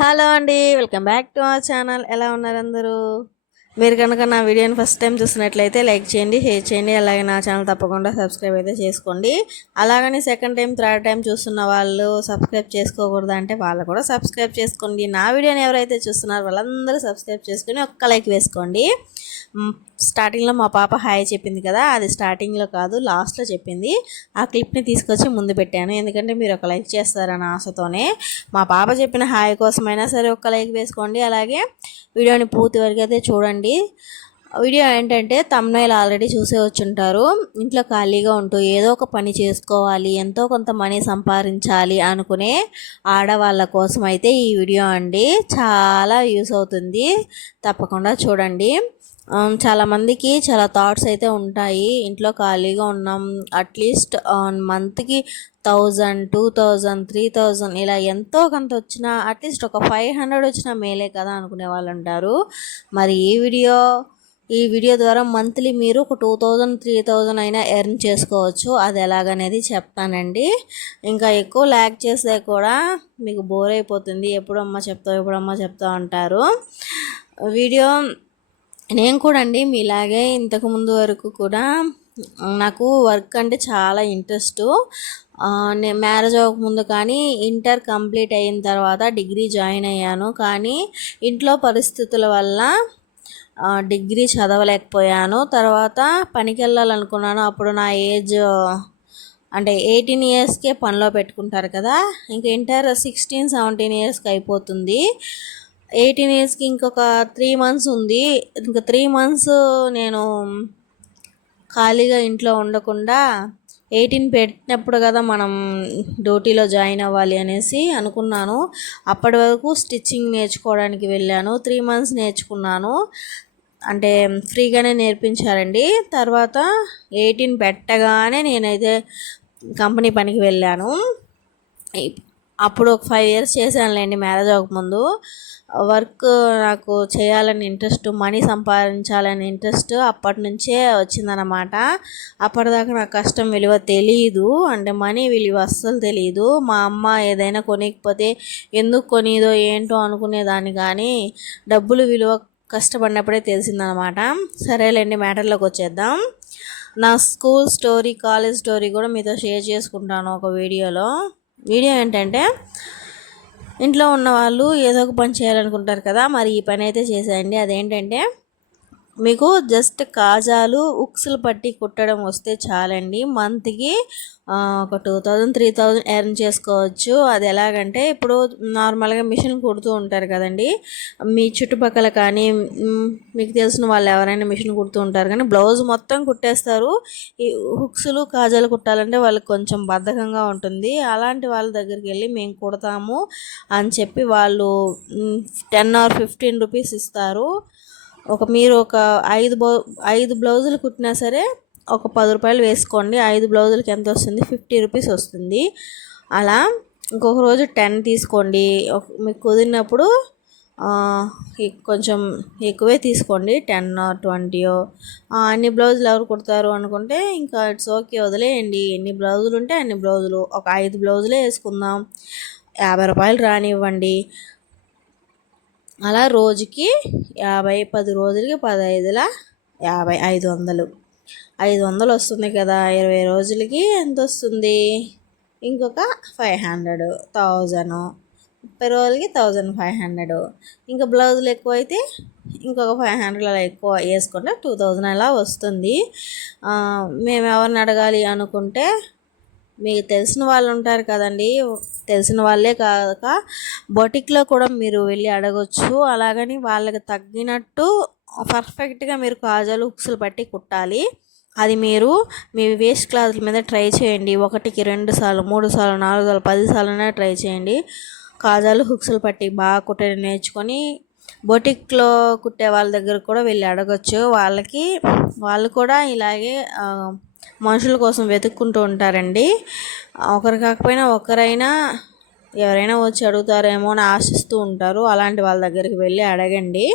Hello అండి, welcome back to our channel. ఎలా ఉన్నారు అందరూ? మీరు కనుక నా వీడియోని ఫస్ట్ టైం చూసినట్లయితే లైక్ చేయండి, షేర్ చేయండి. అలాగే నా ఛానల్ తప్పకుండా సబ్స్క్రైబ్ అయితే చేసుకోండి. అలాగని సెకండ్ టైం థర్డ్ టైం చూస్తున్న వాళ్ళు సబ్స్క్రైబ్ చేసుకోకూడదు అంటే వాళ్ళు కూడా సబ్స్క్రైబ్ చేసుకోండి. నా వీడియోని ఎవరైతే చూస్తున్నారో వాళ్ళందరూ సబ్స్క్రైబ్ చేసుకొని ఒక్క లైక్ వేసుకోండి. స్టార్టింగ్లో మా పాప హాయ్ చెప్పింది కదా, అది స్టార్టింగ్లో కాదు లాస్ట్లో చెప్పింది. ఆ క్లిప్ని తీసుకొచ్చి ముందు పెట్టాను, ఎందుకంటే మీరు ఒక లైక్ చేస్తారన్న ఆశతోనే. మా పాప చెప్పిన హాయ్ కోసమైనా సరే ఒక్క లైక్ వేసుకోండి. అలాగే వీడియోని పూర్తి వరకు అయితే చూడండి. వీడియో ఏంటంటే తమ్నైల్ ఆల్రెడీ చూసే వచ్చుంటారు. ఇంట్లో ఖాళీగా ఉంటూ ఏదో ఒక పని చేసుకోవాలి, ఎంతో కొంత మనీ సంపాదించాలి అనుకునే ఆడవాళ్ళ కోసం అయితే ఈ వీడియో అండి చాలా యూస్ అవుతుంది. తప్పకుండా చూడండి. చాలామందికి చాలా థాట్స్ అయితే ఉంటాయి. ఇంట్లో ఖాళీగా ఉన్నాం, అట్లీస్ట్ మంత్కి 1000, 2000, 3000 ఇలా ఎంతో కొంత వచ్చినా అట్లీస్ట్ ఒక 500 వచ్చినా మేలే కదా అనుకునే వాళ్ళు ఉంటారు. మరి ఈ వీడియో ద్వారా మంత్లీ మీరు ఒక 2000, 3000 అయినా ఎర్న్ చేసుకోవచ్చు. అది ఎలాగనేది చెప్తానండి. ఇంకా ఎక్కువ ల్యాక్ చేస్తే కూడా మీకు బోర్ అయిపోతుంది. ఎప్పుడమ్మా చెప్తావు అంటారు. వీడియో నేను కూడా అండి మీలాగే ఇంతకుముందు వరకు కూడా నాకు వర్క్ అంటే చాలా ఇంట్రెస్ట్. నేను మ్యారేజ్ అవ్వకముందు కానీ ఇంటర్ కంప్లీట్ అయిన తర్వాత డిగ్రీ జాయిన్ అయ్యాను. కానీ ఇంట్లో పరిస్థితుల వల్ల డిగ్రీ చదవలేకపోయాను. తర్వాత పనికి వెళ్ళాలనుకున్నాను. అప్పుడు నా ఏజ్ అంటే 18 ఇయర్స్కే పనిలో పెట్టుకుంటారు కదా, ఇంకా ఇంటర్ 16, 17 ఇయర్స్కి అయిపోతుంది. 18 ఇయర్స్కి ఇంకొక 3 మంత్స్ ఉంది. ఇంకా 3 మంత్స్ నేను ఖాళీగా ఇంట్లో ఉండకుండా 18 పెట్టినప్పుడు కదా మనం డ్యూటీలో జాయిన్ అవ్వాలి అనేసి అనుకున్నాను. అప్పటి వరకు స్టిచ్చింగ్ నేర్చుకోవడానికి వెళ్ళాను. 3 మంత్స్ నేర్చుకున్నాను, అంటే ఫ్రీగానే నేర్పించారండి. తర్వాత 18 పెట్టగానే నేనైతే కంపెనీ పనికి వెళ్ళాను. అప్పుడు ఒక 5 ఇయర్స్ చేశానులేండి మ్యారేజ్ అవ్వకముందు. వర్క్ నాకు చేయాలని ఇంట్రెస్ట్, మనీ సంపాదించాలని ఇంట్రెస్ట్ అప్పటి నుంచే వచ్చిందనమాట. అప్పటిదాకా నాకు కష్టం విలువ తెలియదు, అంటే మనీ విలువ అస్సలు తెలియదు. మా అమ్మ ఏదైనా కొనికపోతే ఎందుకు కొనిదో ఏంటో అనుకునేదాన్ని, కానీ డబ్బులు విలువ కష్టపడినప్పుడే తెలిసిందనమాట. సరేలేండి, మ్యాటర్లోకి వచ్చేద్దాం. నా స్కూల్ స్టోరీ, కాలేజ్ స్టోరీ కూడా మీతో షేర్ చేసుకుంటాను ఒక వీడియో ఏంటంటే, ఇంట్లో ఉన్న వాళ్ళు ఏదో ఒక పని చేయాలనుకుంటారు కదా, మరి ఈ పని అయితే చేసేయండి. అదేంటంటే మీకు జస్ట్ కాజాలు ఉక్సులు పట్టి కుట్టడం వస్తే చాలండి. మంత్కి ఒక 2000, 3000 ఎర్న్ చేసుకోవచ్చు. అది ఎలాగంటే, ఇప్పుడు నార్మల్గా మిషన్ కుడుతూ ఉంటారు కదండి, మీ చుట్టుపక్కల కానీ మీకు తెలిసిన వాళ్ళు ఎవరైనా మిషన్ కుడుతూ ఉంటారు, కానీ బ్లౌజ్ మొత్తం కుట్టేస్తారు. ఈ హుక్స్లు కాజాలు కుట్టాలంటే వాళ్ళకి కొంచెం బద్ధకంగా ఉంటుంది. అలాంటి వాళ్ళ దగ్గరికి వెళ్ళి మేము కుడతాము అని చెప్పి వాళ్ళు 10 or 15 రూపీస్ ఇస్తారు. మీరు ఒక 5 బ్లౌజులు కుట్టినా సరే ఒక 10 రూపాయలు వేసుకోండి. 5 బ్లౌజులకి ఎంత వస్తుంది? 50 రూపీస్ వస్తుంది. అలా ఇంకొక రోజు 10 తీసుకోండి. మీకు కుదిరినప్పుడు కొంచెం ఎక్కువే తీసుకోండి, 10 or 20. అన్ని బ్లౌజులు ఎవరు కుడతారు అనుకుంటే ఇంకా ఇట్స్ ఓకే, వదిలేయండి. ఎన్ని బ్లౌజులు ఉంటే అన్ని బ్లౌజులు, ఒక 5 బ్లౌజులే వేసుకుందాం, 50 రూపాయలు రానివ్వండి. అలా రోజుకి 50, 10 రోజులకి 15ల 50, 500 వస్తుంది కదా. 20 రోజులకి ఎంత వస్తుంది? ఇంకొక 500, 1000. 30 రోజులకి 1500. ఇంకా బ్లౌజులు ఎక్కువైతే ఇంకొక 500 అలా ఎక్కువ వేసుకుంటే 2000 అలా వస్తుంది. మేము ఎవరిని అడగాలి అనుకుంటే, మీకు తెలిసిన వాళ్ళు ఉంటారు కదండి, తెలిసిన వాళ్ళే కాక బొటిక్లో కూడా మీరు వెళ్ళి అడగొచ్చు. అలాగని వాళ్ళకి తగ్గినట్టు పర్ఫెక్ట్గా మీరు కాజాలు హుక్స్లు పట్టి కుట్టాలి. అది మీరు మీ వేస్ట్ క్లాత్ల మీద ట్రై చేయండి. 1కి 2 సార్లు, 3 సార్లు, 4 సార్లు, 10 సార్లు ట్రై చేయండి. కాజాలు హుక్స్లు పట్టి బాగా కుట్టడం నేర్చుకొని బొటిక్లో కుట్టే వాళ్ళ దగ్గర కూడా వెళ్ళి అడగచ్చు. వాళ్ళు కూడా ఇలాగే మనుషుల కోసం వెతుక్కుంటూ ఉంటారండి. ఒకరు కాకపోయినా ఒకరైనా ఎవరైనా వచ్చి అడుగుతారేమో అని ఆశిస్తూ ఉంటారు. అలాంటి వాళ్ళ దగ్గరికి వెళ్ళి అడగండి.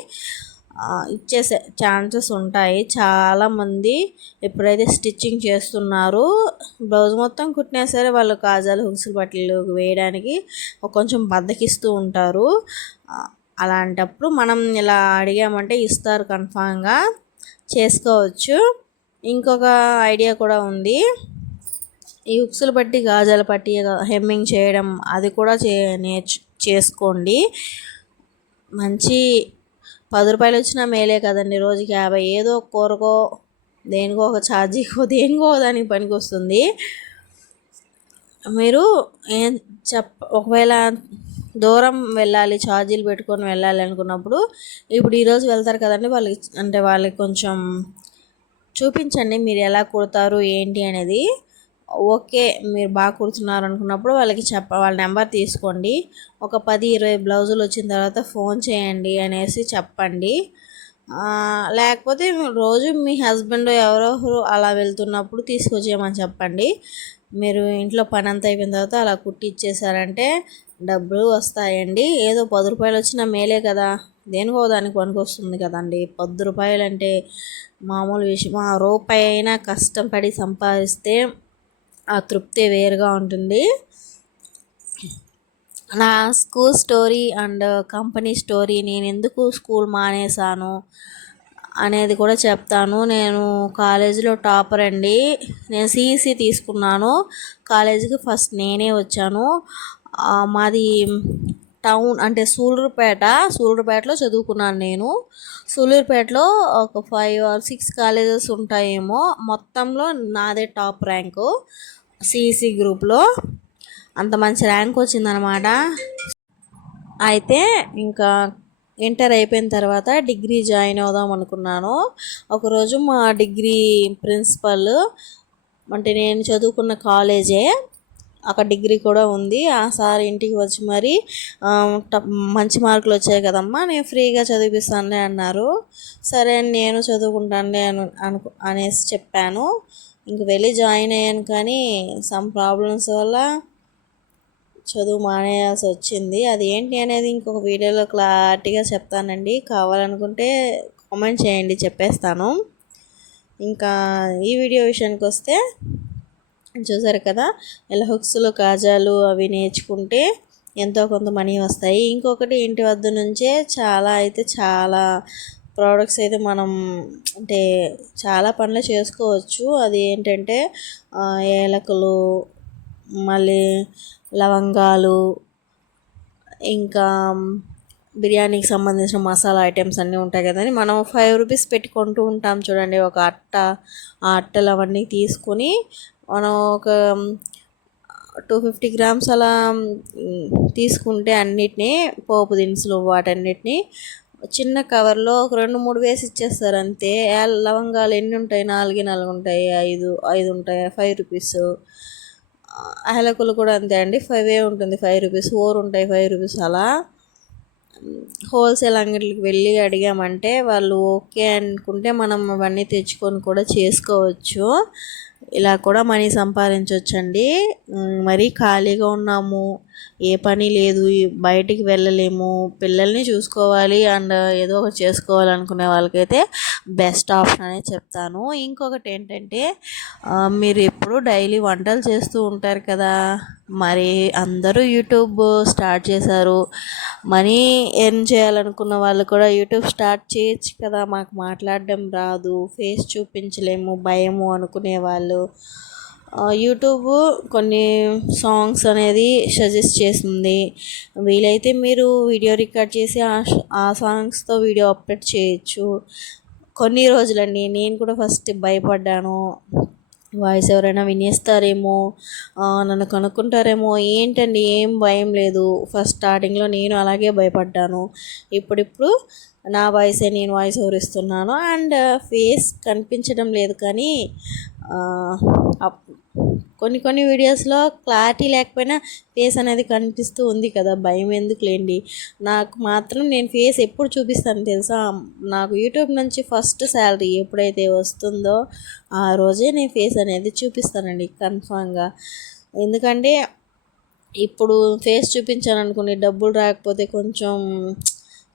ఇచ్చేసే ఛాన్సెస్ ఉంటాయి. చాలామంది ఎప్పుడైతే స్టిచ్చింగ్ చేస్తున్నారో బ్లౌజ్ మొత్తం కుట్టినా సరే వాళ్ళు కాజాలు హుక్స్లు బట్టలు వేయడానికి కొంచెం బద్దకిస్తూ ఉంటారు. అలాంటప్పుడు మనం ఇలా అడిగామంటే ఇస్తారు, కన్ఫామ్గా చేసుకోవచ్చు. ఇంకొక ఐడియా కూడా ఉంది. ఈ హుక్స్లు బట్టి గాజాలు పట్టి హెమ్మింగ్ చేయడం అది కూడా చేసుకోండి. మంచి 10 రూపాయలు వచ్చినా మేలే కదండి. రోజుకి 50, ఏదో కూరకో దేనికో ఒక ఛార్జీకో దేనికో దానికి పనికి వస్తుంది. మీరు ఒకవేళ దూరం వెళ్ళాలి, ఛార్జీలు పెట్టుకొని వెళ్ళాలి అనుకున్నప్పుడు ఇప్పుడు ఈరోజు వెళ్తారు కదండి, వాళ్ళకి కొంచెం చూపించండి మీరు ఎలా కుడతారు ఏంటి అనేది. ఓకే మీరు బాగా కుడుతున్నారు అనుకున్నప్పుడు వాళ్ళ నెంబర్ తీసుకోండి. ఒక 10-20 బ్లౌజులు వచ్చిన తర్వాత ఫోన్ చేయండి అనేసి చెప్పండి. లేకపోతే రోజు మీ హస్బెండ్ ఎవరో అలా వెళ్తున్నప్పుడు తీసుకొచ్చేయమని చెప్పండి. మీరు ఇంట్లో పని అంతా అయిపోయిన తర్వాత అలా కుట్టి ఇచ్చేసారంటే డబ్బులు వస్తాయండి. ఏదో 10 రూపాయలు వచ్చినా మేలే కదా, దేనికో దానికి పనికి వస్తుంది కదండి. 10 రూపాయలు అంటే మామూలు విషయం. రూపాయి అయినా కష్టపడి సంపాదిస్తే ఆ తృప్తి వేరుగా ఉంటుంది. నా school story and company story, నేను ఎందుకు స్కూల్ మానేశాను అనేది కూడా చెప్తాను. నేను కాలేజీలో టాపర్ అండి. నేను సిఈసి తీసుకున్నాను. కాలేజీకి ఫస్ట్ నేనే వచ్చాను. మాది టౌన్ అంటే సూళ్ళూరుపేటలో చదువుకున్నాను నేను. సూళ్ళూరుపేటలో ఒక 5 or 6 కాలేజెస్ ఉంటాయేమో. మొత్తంలో నాదే టాప్ ర్యాంకు. సిఈసి గ్రూప్లో అంత మంచి ర్యాంక్ వచ్చిందనమాట. అయితే ఇంకా ఇంటర్ అయిపోయిన తర్వాత డిగ్రీ జాయిన్ అవుదాం అనుకున్నాను. ఒకరోజు మా డిగ్రీ ప్రిన్సిపల్, అంటే నేను చదువుకున్న కాలేజే, అక్కడ డిగ్రీ కూడా ఉంది, ఆ సార్ ఇంటికి వచ్చి మరి మంచి మార్కులు వచ్చాయి కదమ్మా, నేను ఫ్రీగా చదివిస్తానులే అన్నారు. సరే నేను చదువుకుంటానులే అనేసి చెప్పాను. ఇంక వెళ్ళి జాయిన్ అయ్యాను. కానీ సమ్ ప్రాబ్లమ్స్ వల్ల చదువు మానేయాల్సి వచ్చింది. అది ఏంటి అనేది ఇంకొక వీడియోలో క్లారిటీగా చెప్తానండి. కావాలనుకుంటే కామెంట్ చేయండి, చెప్పేస్తాను. ఇంకా ఈ వీడియో విషయానికి వస్తే చూసారు కదా, ఇలా హుక్స్లు కాజాలు అవి నేర్చుకుంటే ఎంతో కొంత మనీ వస్తాయి. ఇంకొకటి, ఇంటి వద్ద నుంచే చాలా ప్రోడక్ట్స్ అయితే మనం అంటే చాలా పనులు చేసుకోవచ్చు. అది ఏంటంటే ఏలకులు, మళ్ళీ లవంగాలు, ఇంకా బిర్యానీకి సంబంధించిన మసాలా ఐటమ్స్ అన్నీ ఉంటాయి కదండి. మనం 5 రూపీస్ పెట్టి కొంటూ ఉంటాం చూడండి ఒక అట్ట. ఆ అట్టలు అవన్నీ తీసుకొని మనం ఒక 250 grams అలా తీసుకుంటే అన్నిటినీ పోపు దినుసులు వాటన్నిటిని చిన్న కవర్లో ఒక 2-3 వేసి ఇచ్చేస్తారు అంతే. లవంగాలు ఎన్ని ఉంటాయి? 4 ఉంటాయి, 5 ఉంటాయి, 5 రూపీస్. యాలకులు కూడా అంతే అండి, 5 ఉంటుంది, 5 రూపీస్. 4 ఉంటాయి, 5 రూపీస్. అలా హోల్సేల్ అంగడికి వెళ్ళి అడిగామంటే వాళ్ళు ఓకే అనుకుంటే మనం అవన్నీ తెచ్చుకొని కూడా చేసుకోవచ్చు. ఇలా కూడా మనీ సంపాదించవచ్చండి. మరీ ఖాళీగా ఉన్నాము, ఏ పని లేదు, బయటికి వెళ్ళలేము, పిల్లల్ని చూసుకోవాలి అండ్ ఏదో ఒకటి చేసుకోవాలనుకునే వాళ్ళకైతే బెస్ట్ ఆప్షన్ అనే చెప్తాను. ఇంకొకటి ఏంటంటే, మీరు ఎప్పుడు డైలీ వంటలు చేస్తూ ఉంటారు కదా, మరి అందరూ యూట్యూబ్ స్టార్ట్ చేశారు. మనీ ఎర్న్ చేయాలనుకున్న వాళ్ళు కూడా యూట్యూబ్ స్టార్ట్ చేయొచ్చు కదా, మాకు మాట్లాడడం రాదు, ఫేస్ చూపించలేము, భయము అనుకునే వాళ్ళు యూట్యూబ్ కొన్ని సాంగ్స్ అనేది సజెస్ట్ చేస్తుంది. వీలైతే మీరు వీడియో రికార్డ్ చేసి ఆ సాంగ్స్తో వీడియో అప్లోడ్ చేయొచ్చు. కొన్ని రోజులండి నేను కూడా ఫస్ట్ భయపడ్డాను, వాయిస్ ఎవరైనా వినేస్తారేమో, నన్ను కనుక్కుంటారేమో. ఏంటండి, ఏం భయం లేదు. ఫస్ట్ స్టార్టింగ్లో నేను అలాగే భయపడ్డాను. ఇప్పుడు నా వాయిసే నేను వాయిస్ ఓవర్ ఇస్తున్నాను అండ్ ఫేస్ కనిపించడం లేదు. కానీ కొన్ని వీడియోస్లో క్లారిటీ లేకపోయినా ఫేస్ అనేది కనిపిస్తూ ఉంది కదా, భయం ఎందుకులేండి. నాకు మాత్రం నేను ఫేస్ ఎప్పుడు చూపిస్తాను తెలుసా, నాకు యూట్యూబ్ నుంచి ఫస్ట్ శాలరీ ఎప్పుడైతే వస్తుందో ఆ రోజే నేను ఫేస్ అనేది చూపిస్తానండి కన్ఫామ్గా. ఎందుకంటే ఇప్పుడు ఫేస్ చూపించాను అనుకుని డబ్బులు రాకపోతే కొంచెం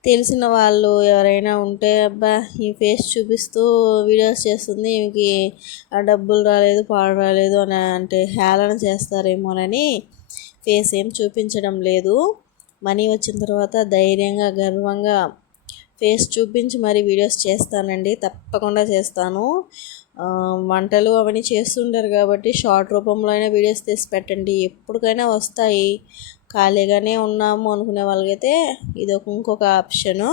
తెలిసిన వాళ్ళు ఎవరైనా ఉంటే అబ్బా ఈ ఫేస్ చూపిస్తూ వీడియోస్ చేస్తుంది ఈమెకి డబ్బులు రాలేదు పాడు రాలేదు అని అంటే హేళన చేస్తారేమోనని ఫేస్ ఏం చూపించడం లేదు. మనీ వచ్చిన తర్వాత ధైర్యంగా గర్వంగా ఫేస్ చూపించి మరి వీడియోస్ చేస్తానండి, తప్పకుండా చేస్తాను. వంటలు అవన్నీ చేస్తుంటారు కాబట్టి షార్ట్ రూపంలో అయినా వీడియోస్ తీసి పెట్టండి, ఎప్పటికైనా వస్తాయి. ఖాళీగానే ఉన్నాము అనుకునే వాళ్ళకైతే ఇది ఇంకొక ఆప్షను.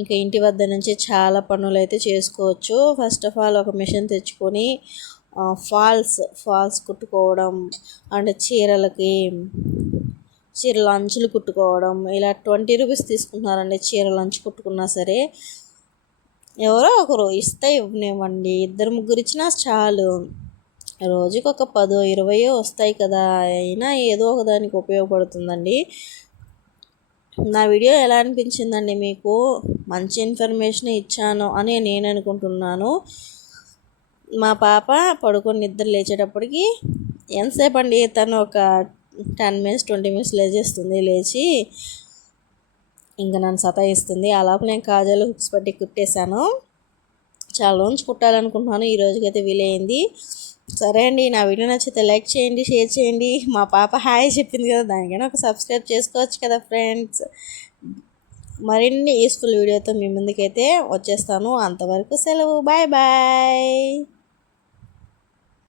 ఇంకా ఇంటి వద్ద నుంచి చాలా పనులు అయితే చేసుకోవచ్చు. ఫస్ట్ ఆఫ్ ఆల్ ఒక మిషన్ తెచ్చుకొని ఫాల్స్ కుట్టుకోవడం అండ్ చీరల అంచులు కుట్టుకోవడం, ఇలా 20 రూపీస్ తీసుకుంటున్నారండి చీరల అంచు కుట్టుకున్నా సరే. ఎవరో ఒకరు ఇస్తే ఇవ్వనివ్వండి, 2-3 ఇచ్చినా చాలు. రోజుకి ఒక 10-20 వస్తాయి కదా, అయినా ఏదో ఒక దానికి ఉపయోగపడుతుందండి. నా వీడియో ఎలా అనిపించిందండి మీకు? మంచి ఇన్ఫర్మేషన్ ఇచ్చాను అని నేను అనుకుంటున్నాను. మా పాప పడుకొని నిద్ర లేచేటప్పటికి ఎంతసేపు అండి, తను ఒక 10 మినిట్స్ 20 మినిట్స్ లేచేస్తుంది. లేచి ఇంకా నన్ను సతాయిస్తుంది. ఆ లోపల నేను కాజాలు హుక్స్ పట్టి కుట్టేశాను. చాలా రోజు కుట్టాలనుకుంటున్నాను, ఈ రోజుకైతే వీలైంది. సరే అండి, నా వీడియో నచ్చితే లైక్ చేయండి, షేర్ చేయండి. మా పాప హాయ్ చెప్పింది కదా, దానికైనా ఒక సబ్స్క్రైబ్ చేసుకోవచ్చు కదా ఫ్రెండ్స్. మరిన్ని యూస్ఫుల్ వీడియోతో మీ ముందుకైతే వచ్చేస్తాను. అంతవరకు సెలవు, బాయ్ బాయ్.